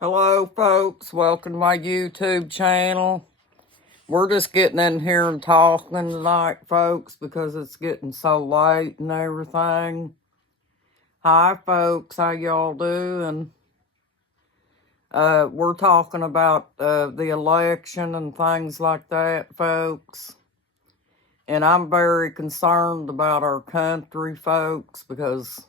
Hello, folks. Welcome to my YouTube channel. We're just getting in here and talking tonight, folks, because it's getting so late and everything. Hi, folks. How y'all doing? We're talking about the election and things like that, folks. And I'm very concerned about our country, folks, because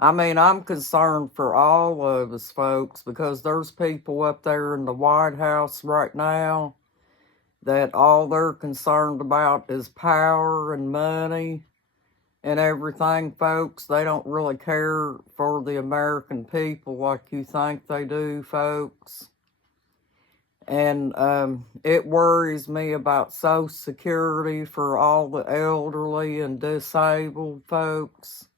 I'm concerned for all of us, folks, because there's people up there in the White House right now that all they're concerned about is power and money and everything, folks. They don't really care for the American people like you think they do, folks. And it worries me about Social Security for all the elderly and disabled folks.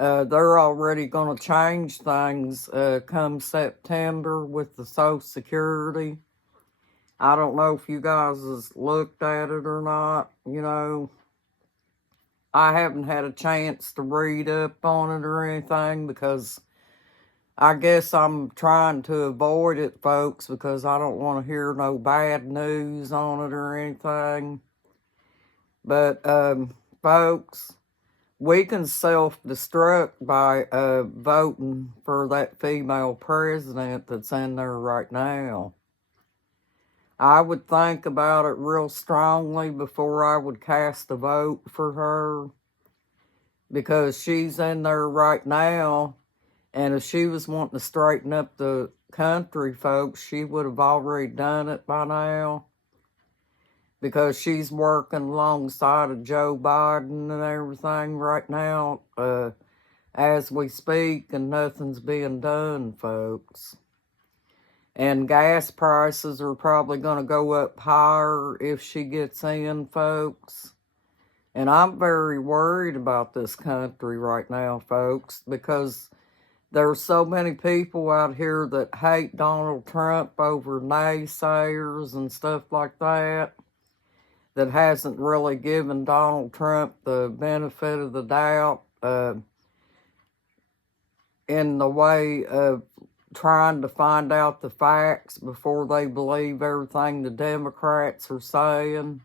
They're already going to change things come September with the Social Security. I don't know if you guys has looked at it or not. I haven't had a chance to read up on it or anything because I guess I'm trying to avoid it, folks, because I don't want to hear no bad news on it or anything. But, folks, we can self-destruct by voting for that female president that's in there right now. I would think about it real strongly before I would cast a vote for her, because she's in there right now, and if she was wanting to straighten up the country, folks, she would have already done it by now, because she's working alongside of Joe Biden and everything right now as we speak, and nothing's being done, folks. And gas prices are probably going to go up higher if she gets in, folks. And I'm very worried about this country right now, folks, because there's so many people out here that hate Donald Trump over naysayers and stuff like that, that hasn't really given Donald Trump the benefit of the doubt in the way of trying to find out the facts before they believe everything the Democrats are saying.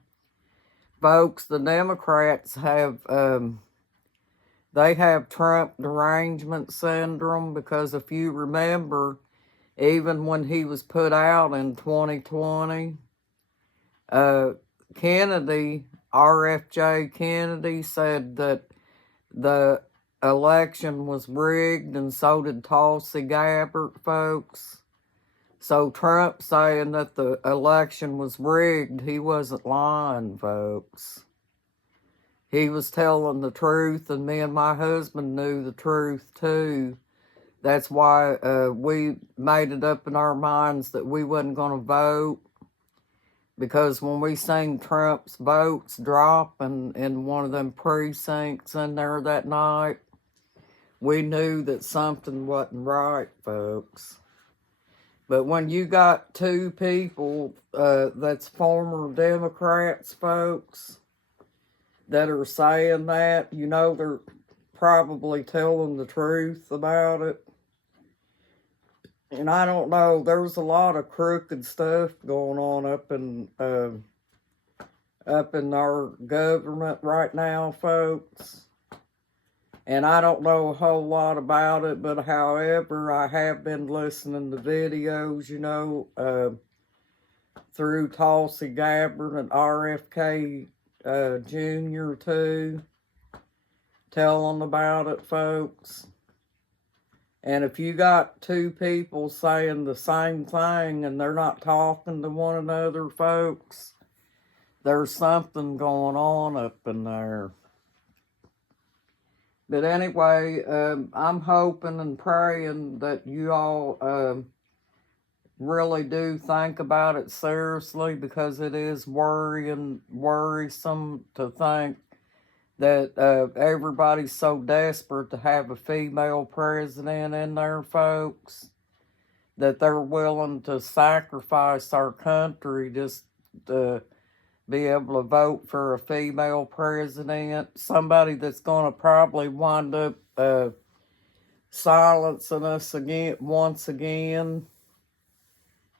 Folks, the Democrats have, they have Trump derangement syndrome, because if you remember, even when he was put out in 2020, Kennedy, RFJ Kennedy, said that the election was rigged, and so did Tulsi Gabbard, folks. So Trump saying that the election was rigged, he wasn't lying, folks. He was telling the truth, and me and my husband knew the truth too. That's why we made it up in our minds that we wasn't going to vote, because when we seen Trump's votes drop in one of them precincts in there that night, we knew that something wasn't right, folks. But when you got two people that's former Democrats, folks, that are saying that, they're probably telling the truth about it. And I don't know, there's a lot of crooked stuff going on up in our government right now, folks. And I don't know a whole lot about it, but however, I have been listening to videos, through Tulsi Gabbard and RFK Jr. too, telling about it, folks. And if you got two people saying the same thing and they're not talking to one another, folks, there's something going on up in there. But anyway, I'm hoping and praying that you all really do think about it seriously, because it is worrisome to think that everybody's so desperate to have a female president in there, folks, that they're willing to sacrifice our country just to be able to vote for a female president, somebody that's going to probably wind up silencing us again once again.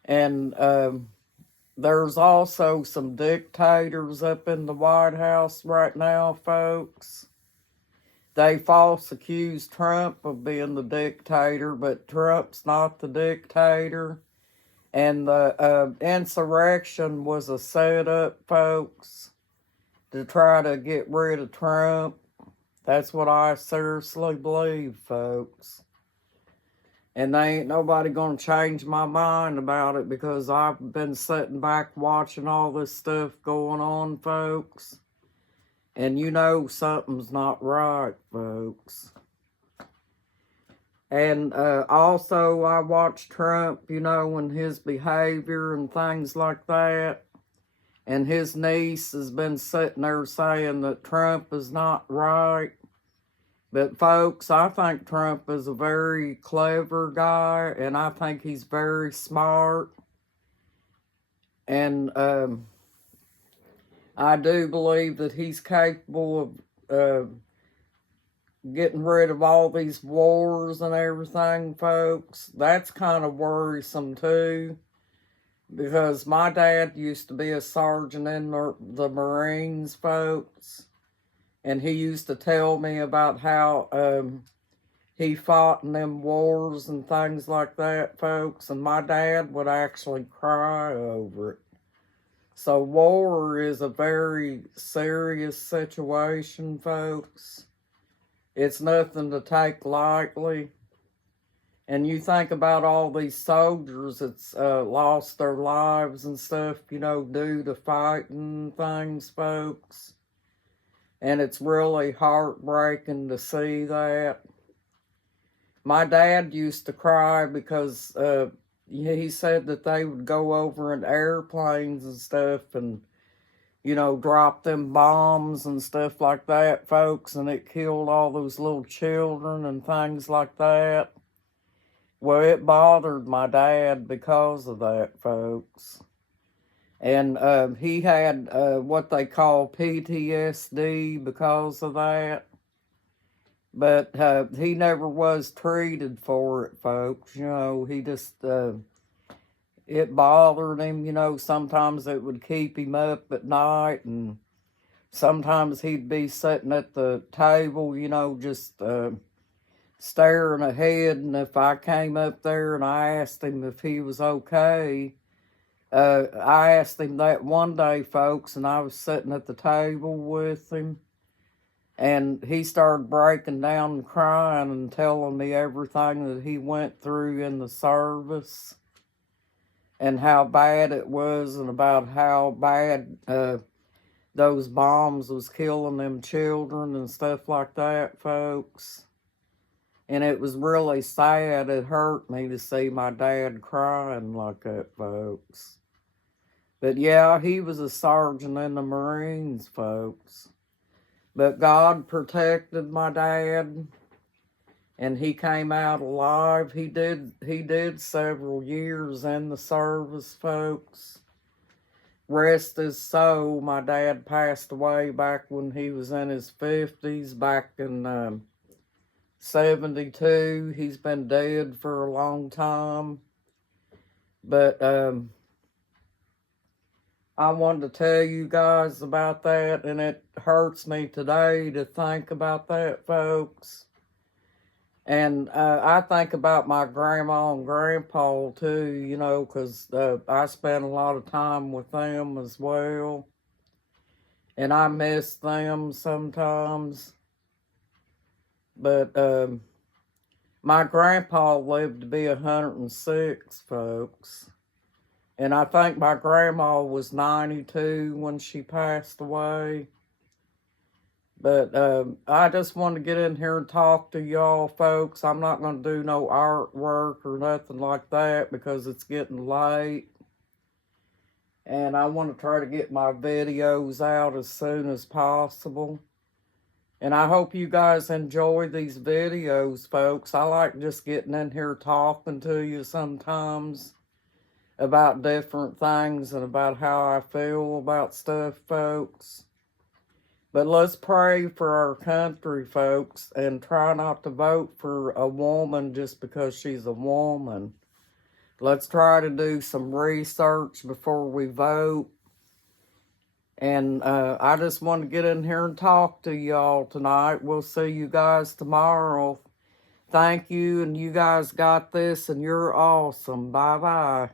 And there's also some dictators up in the White House right now, folks. They false accuse Trump of being the dictator, but Trump's not the dictator. And the insurrection was a setup, folks, to try to get rid of Trump. That's what I seriously believe, folks. And they ain't nobody gonna change my mind about it, because I've been sitting back watching all this stuff going on, folks. And you know something's not right, folks. And also I watched Trump, you know, and his behavior and things like that. And his niece has been sitting there saying that Trump is not right. But folks, I think Trump is a very clever guy, and I think he's very smart. And I do believe that he's capable of getting rid of all these wars and everything, folks. That's kind of worrisome too, because my dad used to be a sergeant in the Marines, folks. And he used to tell me about how he fought in them wars and things like that, folks. And my dad would actually cry over it. So war is a very serious situation, folks. It's nothing to take lightly. And you think about all these soldiers that's lost their lives and stuff, you know, due to fighting things, folks. And it's really heartbreaking to see that. My dad used to cry because he said that they would go over in airplanes and stuff and, you know, drop them bombs and stuff like that, folks, and it killed all those little children and things like that. Well, it bothered my dad because of that, folks. And he had what they call PTSD because of that. But he never was treated for it, folks. You know, he just, it bothered him. You know, sometimes it would keep him up at night. And sometimes he'd be sitting at the table, you know, just staring ahead. And if I came up there and I asked him if he was okay, I asked him that one day, folks, and I was sitting at the table with him, and he started breaking down and crying and telling me everything that he went through in the service and how bad it was, and about how bad those bombs was killing them children and stuff like that, folks. And it was really sad. It hurt me to see my dad crying like that, folks. But yeah, he was a sergeant in the Marines, folks. But God protected my dad, and he came out alive. He did several years in the service, folks. Rest his soul. My dad passed away back when he was in his 50s, back in 72. He's been dead for a long time. But I wanted to tell you guys about that, and it hurts me today to think about that, folks. And I think about my grandma and grandpa too, you know, because I spent a lot of time with them as well. And I miss them sometimes. But my grandpa lived to be 106, folks. And I think my grandma was 92 when she passed away. But I just want to get in here and talk to y'all, folks. I'm not going to do no artwork or nothing like that because it's getting late. And I want to try to get my videos out as soon as possible. And I hope you guys enjoy these videos, folks. I like just getting in here talking to you sometimes about different things and about how I feel about stuff, folks. But let's pray for our country, folks, and try not to vote for a woman just because she's a woman. Let's try to do some research before we vote. And I just want to get in here and talk to y'all tonight. We'll see you guys tomorrow. Thank you, and you guys got this, and you're awesome. Bye-bye.